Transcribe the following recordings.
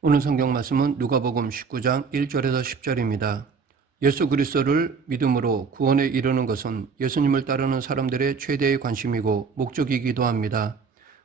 오늘 성경 말씀은 누가복음 19장 1절에서 10절입니다. 예수 그리스도를 믿음으로 구원에 이르는 것은 예수님을 따르는 사람들의 최대의 관심이고 목적이기도 합니다.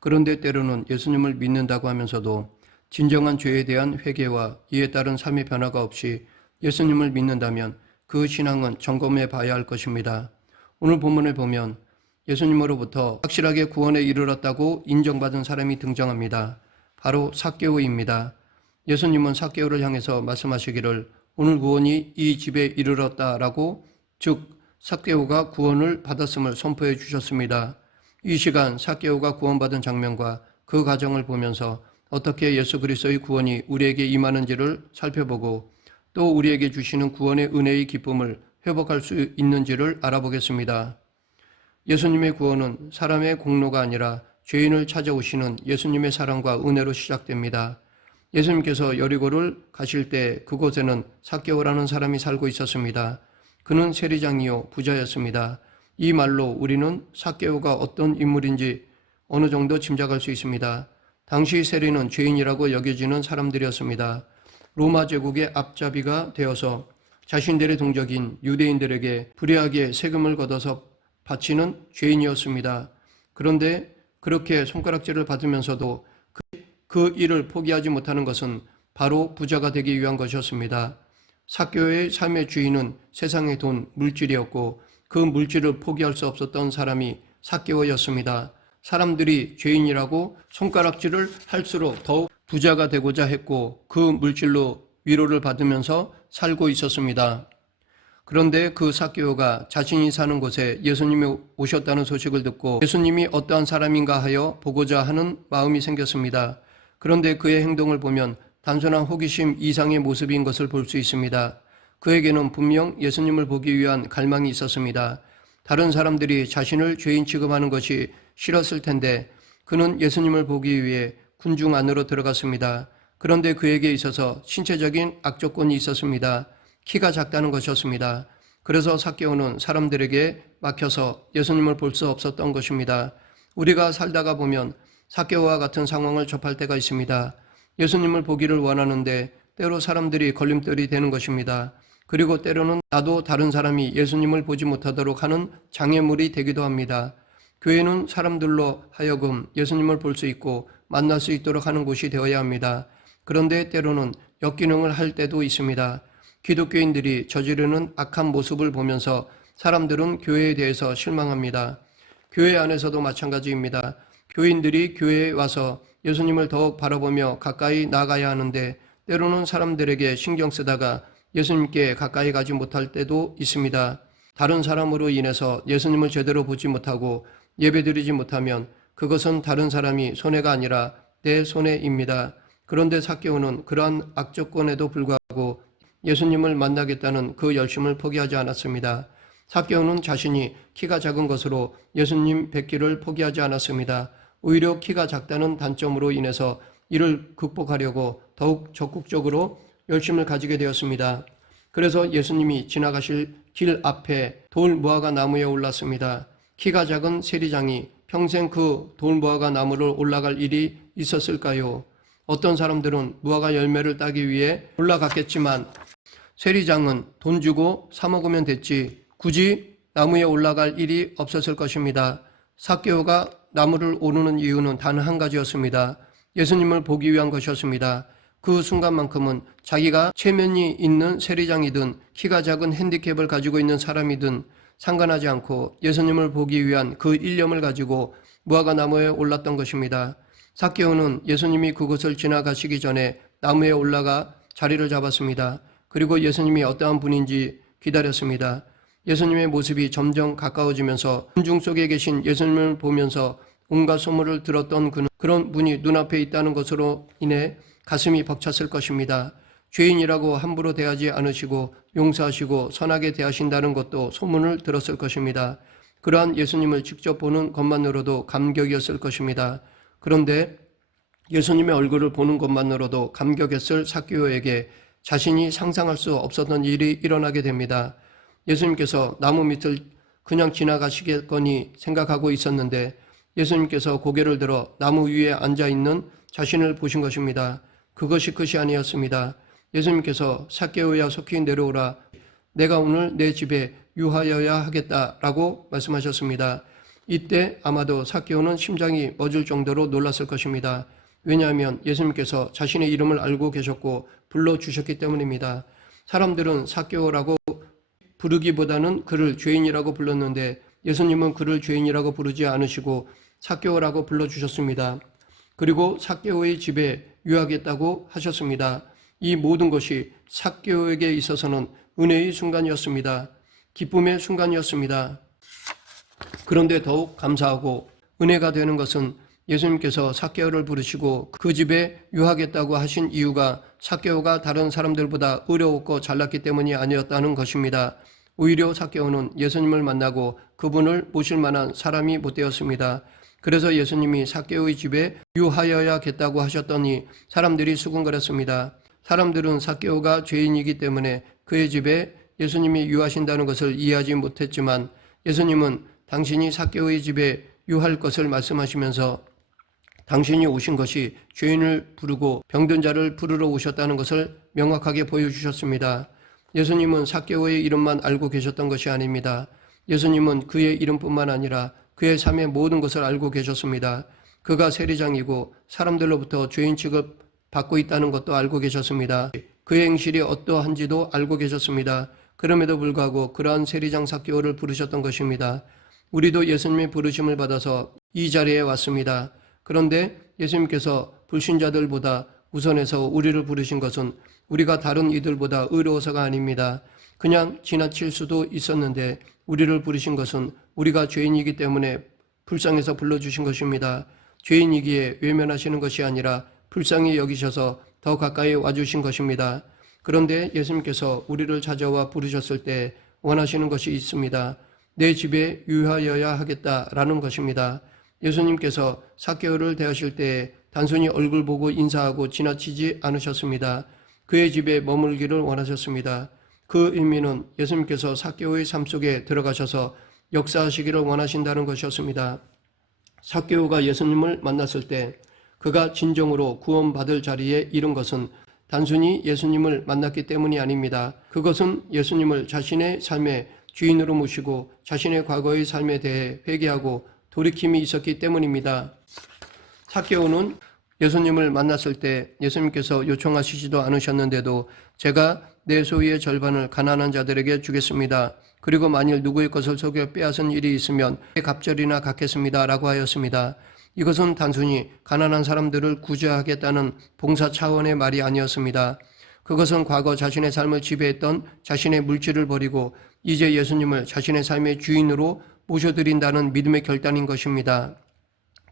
그런데 때로는 예수님을 믿는다고 하면서도 진정한 죄에 대한 회개와 이에 따른 삶의 변화가 없이 예수님을 믿는다면 그 신앙은 점검해 봐야 할 것입니다. 오늘 본문을 보면 예수님으로부터 확실하게 구원에 이르렀다고 인정받은 사람이 등장합니다. 바로 삭개오입니다. 예수님은 삭개오를 향해서 말씀하시기를 오늘 구원이 이 집에 이르렀다라고, 즉 삭개오가 구원을 받았음을 선포해 주셨습니다. 이 시간 삭개오가 구원받은 장면과 그 과정을 보면서 어떻게 예수 그리스도의 구원이 우리에게 임하는지를 살펴보고 또 우리에게 주시는 구원의 은혜의 기쁨을 회복할 수 있는지를 알아보겠습니다. 예수님의 구원은 사람의 공로가 아니라 죄인을 찾아오시는 예수님의 사랑과 은혜로 시작됩니다. 예수님께서 여리고를 가실 때 그곳에는 삭개오라는 사람이 살고 있었습니다. 그는 세리장이요 부자였습니다. 이 말로 우리는 삭개오가 어떤 인물인지 어느 정도 짐작할 수 있습니다. 당시 세리는 죄인이라고 여겨지는 사람들이었습니다. 로마 제국의 앞잡이가 되어서 자신들의 동족인 유대인들에게 불의하게 세금을 걷어서 바치는 죄인이었습니다. 그런데 그렇게 손가락질을 받으면서도 그 일을 포기하지 못하는 것은 바로 부자가 되기 위한 것이었습니다. 삭개오의 삶의 주인은 세상의 돈, 물질이었고 그 물질을 포기할 수 없었던 사람이 삭개오였습니다. 사람들이 죄인이라고 손가락질을 할수록 더욱 부자가 되고자 했고 그 물질로 위로를 받으면서 살고 있었습니다. 그런데 그 삭개오가 자신이 사는 곳에 예수님이 오셨다는 소식을 듣고 예수님이 어떠한 사람인가 하여 보고자 하는 마음이 생겼습니다. 그런데 그의 행동을 보면 단순한 호기심 이상의 모습인 것을 볼 수 있습니다. 그에게는 분명 예수님을 보기 위한 갈망이 있었습니다. 다른 사람들이 자신을 죄인 취급하는 것이 싫었을 텐데 그는 예수님을 보기 위해 군중 안으로 들어갔습니다. 그런데 그에게 있어서 신체적인 악조건이 있었습니다. 키가 작다는 것이었습니다. 그래서 삭개오는 사람들에게 막혀서 예수님을 볼 수 없었던 것입니다. 우리가 살다가 보면 삭개오와 같은 상황을 접할 때가 있습니다. 예수님을 보기를 원하는데 때로 사람들이 걸림돌이 되는 것입니다. 그리고 때로는 나도 다른 사람이 예수님을 보지 못하도록 하는 장애물이 되기도 합니다. 교회는 사람들로 하여금 예수님을 볼 수 있고 만날 수 있도록 하는 곳이 되어야 합니다. 그런데 때로는 역기능을 할 때도 있습니다. 기독교인들이 저지르는 악한 모습을 보면서 사람들은 교회에 대해서 실망합니다. 교회 안에서도 마찬가지입니다. 교인들이 교회에 와서 예수님을 더욱 바라보며 가까이 나가야 하는데 때로는 사람들에게 신경 쓰다가 예수님께 가까이 가지 못할 때도 있습니다. 다른 사람으로 인해서 예수님을 제대로 보지 못하고 예배드리지 못하면 그것은 다른 사람이 손해가 아니라 내 손해입니다. 그런데 삭개오는 그러한 악조건에도 불구하고 예수님을 만나겠다는 그 열심을 포기하지 않았습니다. 삭개오는 자신이 키가 작은 것으로 예수님 뵙기를 포기하지 않았습니다. 오히려 키가 작다는 단점으로 인해서 이를 극복하려고 더욱 적극적으로 열심을 가지게 되었습니다. 그래서 예수님이 지나가실 길 앞에 돌 무화과 나무에 올랐습니다. 키가 작은 세리장이 평생 그 돌 무화과 나무를 올라갈 일이 있었을까요? 어떤 사람들은 무화과 열매를 따기 위해 올라갔겠지만 세리장은 돈 주고 사 먹으면 됐지 굳이 나무에 올라갈 일이 없었을 것입니다. 삭개오가 나무를 오르는 이유는 단 한 가지였습니다. 예수님을 보기 위한 것이었습니다. 그 순간만큼은 자기가 체면이 있는 세리장이든 키가 작은 핸디캡을 가지고 있는 사람이든 상관하지 않고 예수님을 보기 위한 그 일념을 가지고 무화과 나무에 올랐던 것입니다. 삭개오는 예수님이 그곳을 지나가시기 전에 나무에 올라가 자리를 잡았습니다. 그리고 예수님이 어떠한 분인지 기다렸습니다. 예수님의 모습이 점점 가까워지면서 군중 속에 계신 예수님을 보면서 온갖 소문을 들었던 그는 그런 분이 눈앞에 있다는 것으로 인해 가슴이 벅찼을 것입니다. 죄인이라고 함부로 대하지 않으시고 용서하시고 선하게 대하신다는 것도 소문을 들었을 것입니다. 그러한 예수님을 직접 보는 것만으로도 감격이었을 것입니다. 그런데 예수님의 얼굴을 보는 것만으로도 감격했을 삭개오에게 자신이 상상할 수 없었던 일이 일어나게 됩니다. 예수님께서 나무 밑을 그냥 지나가시겠거니 생각하고 있었는데 예수님께서 고개를 들어 나무 위에 앉아있는 자신을 보신 것입니다. 그것이 끝이 아니었습니다. 예수님께서 삭개오야 속히 내려오라. 내가 오늘 내 집에 유하여야 하겠다라고 말씀하셨습니다. 이때 아마도 삭개오는 심장이 멎을 정도로 놀랐을 것입니다. 왜냐하면 예수님께서 자신의 이름을 알고 계셨고 불러주셨기 때문입니다. 사람들은 삭개오라고 부르기보다는 그를 죄인이라고 불렀는데 예수님은 그를 죄인이라고 부르지 않으시고 삭개오라고 불러주셨습니다. 그리고 삭개오의 집에 유하겠다고 하셨습니다. 이 모든 것이 삭개오에게 있어서는 은혜의 순간이었습니다. 기쁨의 순간이었습니다. 그런데 더욱 감사하고 은혜가 되는 것은 예수님께서 삭개오를 부르시고 그 집에 유하겠다고 하신 이유가 삭개오가 다른 사람들보다 어려웠고 잘났기 때문이 아니었다는 것입니다. 오히려 삭개오는 예수님을 만나고 그분을 모실 만한 사람이 못 되었습니다. 그래서 예수님이 삭개오의 집에 유하여야겠다고 하셨더니 사람들이 수군거렸습니다. 사람들은 삭개오가 죄인이기 때문에 그의 집에 예수님이 유하신다는 것을 이해하지 못했지만 예수님은 당신이 삭개오의 집에 유할 것을 말씀하시면서 당신이 오신 것이 죄인을 부르고 병든 자를 부르러 오셨다는 것을 명확하게 보여주셨습니다. 예수님은 삭개오의 이름만 알고 계셨던 것이 아닙니다. 예수님은 그의 이름뿐만 아니라 그의 삶의 모든 것을 알고 계셨습니다. 그가 세리장이고 사람들로부터 죄인 취급 받고 있다는 것도 알고 계셨습니다. 그의 행실이 어떠한지도 알고 계셨습니다. 그럼에도 불구하고 그러한 세리장 삭개오를 부르셨던 것입니다. 우리도 예수님의 부르심을 받아서 이 자리에 왔습니다. 그런데 예수님께서 불신자들보다 우선해서 우리를 부르신 것은 우리가 다른 이들보다 의로워서가 아닙니다. 그냥 지나칠 수도 있었는데 우리를 부르신 것은 우리가 죄인이기 때문에 불쌍해서 불러주신 것입니다. 죄인이기에 외면하시는 것이 아니라 불쌍히 여기셔서 더 가까이 와주신 것입니다. 그런데 예수님께서 우리를 찾아와 부르셨을 때 원하시는 것이 있습니다. 내 집에 유하여야 하겠다라는 것입니다. 예수님께서 삭개오를 대하실 때 단순히 얼굴 보고 인사하고 지나치지 않으셨습니다. 그의 집에 머물기를 원하셨습니다. 그 의미는 예수님께서 삭개오의 삶 속에 들어가셔서 역사하시기를 원하신다는 것이었습니다. 삭개오가 예수님을 만났을 때 그가 진정으로 구원받을 자리에 이른 것은 단순히 예수님을 만났기 때문이 아닙니다. 그것은 예수님을 자신의 삶의 주인으로 모시고 자신의 과거의 삶에 대해 회개하고 돌이킴이 있었기 때문입니다. 삭개오는 예수님을 만났을 때 예수님께서 요청하시지도 않으셨는데도 제가 내 소유의 절반을 가난한 자들에게 주겠습니다. 그리고 만일 누구의 것을 속여 빼앗은 일이 있으면 갑절이나 갚겠습니다. 라고 하였습니다. 이것은 단순히 가난한 사람들을 구제하겠다는 봉사 차원의 말이 아니었습니다. 그것은 과거 자신의 삶을 지배했던 자신의 물질을 버리고 이제 예수님을 자신의 삶의 주인으로 모셔드린다는 믿음의 결단인 것입니다.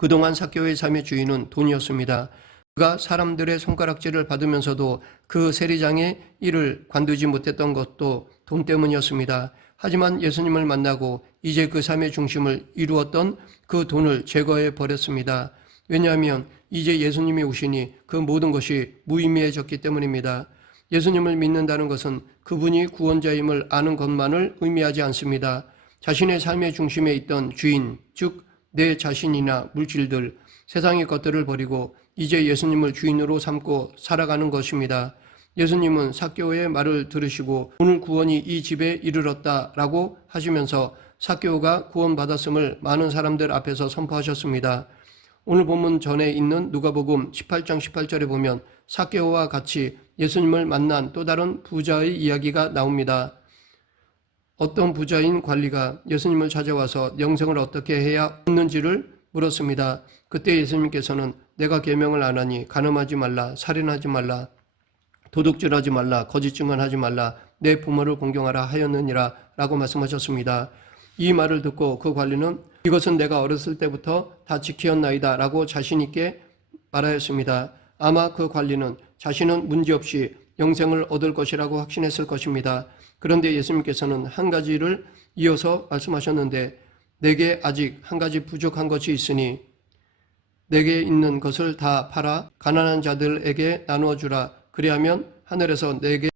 그동안 삭개오의 삶의 주인은 돈이었습니다. 그가 사람들의 손가락질을 받으면서도 그 세리장의 일을 관두지 못했던 것도 돈 때문이었습니다. 하지만 예수님을 만나고 이제 그 삶의 중심을 이루었던 그 돈을 제거해 버렸습니다. 왜냐하면 이제 예수님이 오시니 그 모든 것이 무의미해졌기 때문입니다. 예수님을 믿는다는 것은 그분이 구원자임을 아는 것만을 의미하지 않습니다. 자신의 삶의 중심에 있던 주인, 즉 내 자신이나 물질들, 세상의 것들을 버리고 이제 예수님을 주인으로 삼고 살아가는 것입니다. 예수님은 삭개오의 말을 들으시고 오늘 구원이 이 집에 이르렀다라고 하시면서 삭개오가 구원받았음을 많은 사람들 앞에서 선포하셨습니다. 오늘 본문 전에 있는 누가복음 18장 18절에 보면 삭개오와 같이 예수님을 만난 또 다른 부자의 이야기가 나옵니다. 어떤 부자인 관리가 예수님을 찾아와서 영생을 어떻게 해야 얻는지를 물었습니다. 그때 예수님께서는 내가 계명을 안 하니 간음하지 말라, 살인하지 말라, 도둑질하지 말라, 거짓 증언하지 말라, 내 부모를 공경하라 하였느니라 라고 말씀하셨습니다. 이 말을 듣고 그 관리는 이것은 내가 어렸을 때부터 다 지키었나이다 라고 자신 있게 말하였습니다. 아마 그 관리는 자신은 문제없이 영생을 얻을 것이라고 확신했을 것입니다. 그런데 예수님께서는 한 가지를 이어서 말씀하셨는데 내게 아직 한 가지 부족한 것이 있으니 내게 있는 것을 다 팔아 가난한 자들에게 나누어 주라. 그리하면 하늘에서 내게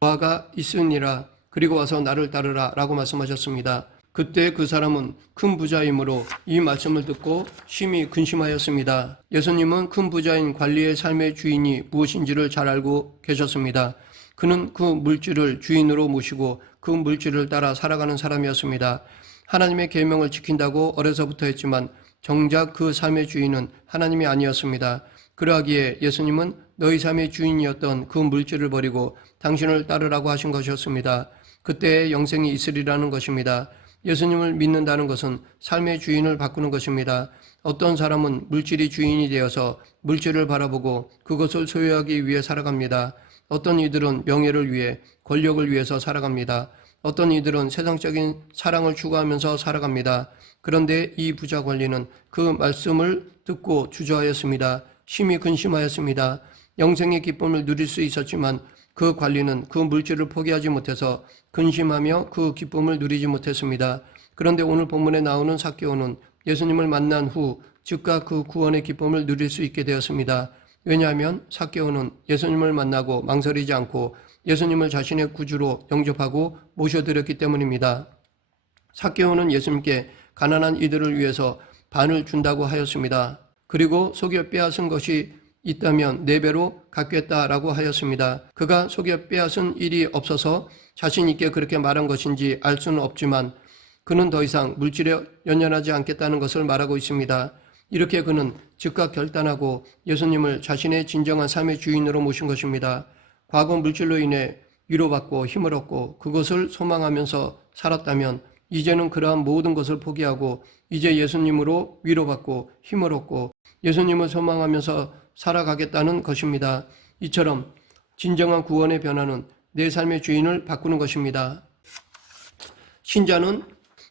보화가 있으니라. 그리고 와서 나를 따르라 라고 말씀하셨습니다. 그때 그 사람은 큰 부자이므로 이 말씀을 듣고 심히 근심하였습니다. 예수님은 큰 부자인 관리의 삶의 주인이 무엇인지를 잘 알고 계셨습니다. 그는 그 물질을 주인으로 모시고 그 물질을 따라 살아가는 사람이었습니다. 하나님의 계명을 지킨다고 어려서부터 했지만 정작 그 삶의 주인은 하나님이 아니었습니다. 그러하기에 예수님은 너희 삶의 주인이었던 그 물질을 버리고 당신을 따르라고 하신 것이었습니다. 그때의 영생이 있으리라는 것입니다. 예수님을 믿는다는 것은 삶의 주인을 바꾸는 것입니다. 어떤 사람은 물질이 주인이 되어서 물질을 바라보고 그것을 소유하기 위해 살아갑니다. 어떤 이들은 명예를 위해, 권력을 위해서 살아갑니다. 어떤 이들은 세상적인 사랑을 추구하면서 살아갑니다. 그런데 이 부자 관리는 그 말씀을 듣고 주저하였습니다. 심히 근심하였습니다. 영생의 기쁨을 누릴 수 있었지만 그 관리는 그 물질을 포기하지 못해서 근심하며 그 기쁨을 누리지 못했습니다. 그런데 오늘 본문에 나오는 삭개오는 예수님을 만난 후 즉각 그 구원의 기쁨을 누릴 수 있게 되었습니다. 왜냐하면 삭개오는 예수님을 만나고 망설이지 않고 예수님을 자신의 구주로 영접하고 모셔드렸기 때문입니다. 삭개오는 예수님께 가난한 이들을 위해서 반을 준다고 하였습니다. 그리고 속여 빼앗은 것이 있다면 4배로 갚겠다라고 하였습니다. 그가 속여 빼앗은 일이 없어서 자신 있게 그렇게 말한 것인지 알 수는 없지만 그는 더 이상 물질에 연연하지 않겠다는 것을 말하고 있습니다. 이렇게 그는 즉각 결단하고 예수님을 자신의 진정한 삶의 주인으로 모신 것입니다. 과거 물질로 인해 위로받고 힘을 얻고 그것을 소망하면서 살았다면 이제는 그러한 모든 것을 포기하고 이제 예수님으로 위로받고 힘을 얻고 예수님을 소망하면서 살아가겠다는 것입니다. 이처럼 진정한 구원의 변화는 내 삶의 주인을 바꾸는 것입니다. 신자는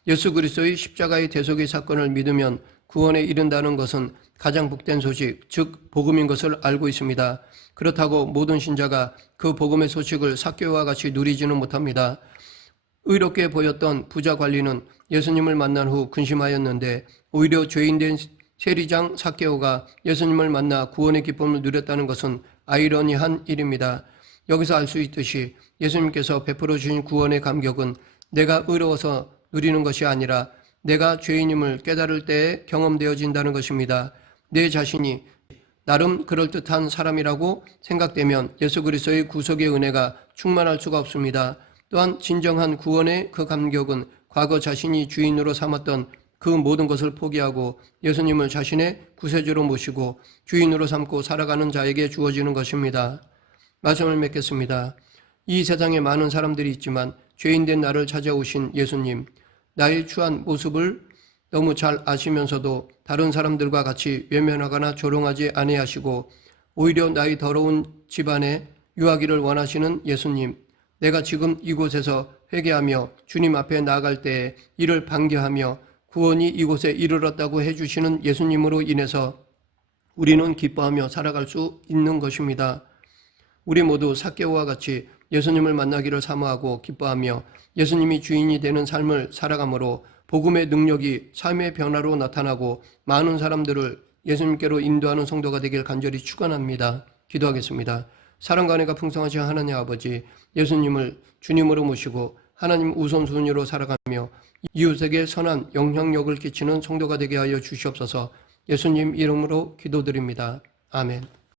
예수 그리스도의 십자가의 대속의 사건을 믿으면 구원에 이른다는 것은 가장 복된 소식, 즉 복음인 것을 알고 있습니다. 그렇다고 모든 신자가 그 복음의 소식을 삭개오와 같이 누리지는 못합니다. 의롭게 보였던 부자 관리는 예수님을 만난 후 근심하였는데 오히려 죄인된 세리장 삭개오가 예수님을 만나 구원의 기쁨을 누렸다는 것은 아이러니한 일입니다. 여기서 알 수 있듯이 예수님께서 베풀어 주신 구원의 감격은 내가 의로워서 누리는 것이 아니라 내가 죄인임을 깨달을 때에 경험되어진다는 것입니다. 내 자신이 나름 그럴듯한 사람이라고 생각되면 예수 그리스도의 구속의 은혜가 충만할 수가 없습니다. 또한 진정한 구원의 그 감격은 과거 자신이 주인으로 삼았던 그 모든 것을 포기하고 예수님을 자신의 구세주로 모시고 주인으로 삼고 살아가는 자에게 주어지는 것입니다. 말씀을 맺겠습니다. 이 세상에 많은 사람들이 있지만 죄인된 나를 찾아오신 예수님, 나의 추한 모습을 너무 잘 아시면서도 다른 사람들과 같이 외면하거나 조롱하지 아니하시고 오히려 나의 더러운 집안에 유하기를 원하시는 예수님, 내가 지금 이곳에서 회개하며 주님 앞에 나아갈 때에 이를 반겨하며 구원이 이곳에 이르렀다고 해주시는 예수님으로 인해서 우리는 기뻐하며 살아갈 수 있는 것입니다. 우리 모두 삭개오와 같이 예수님을 만나기를 사모하고 기뻐하며 예수님이 주인이 되는 삶을 살아감으로 복음의 능력이 삶의 변화로 나타나고 많은 사람들을 예수님께로 인도하는 성도가 되길 간절히 축원합니다. 기도하겠습니다. 사랑과 은혜가 풍성하신 하나님 아버지, 예수님을 주님으로 모시고 하나님 우선순위로 살아가며 이웃에게 선한 영향력을 끼치는 성도가 되게 하여 주시옵소서. 예수님 이름으로 기도드립니다. 아멘.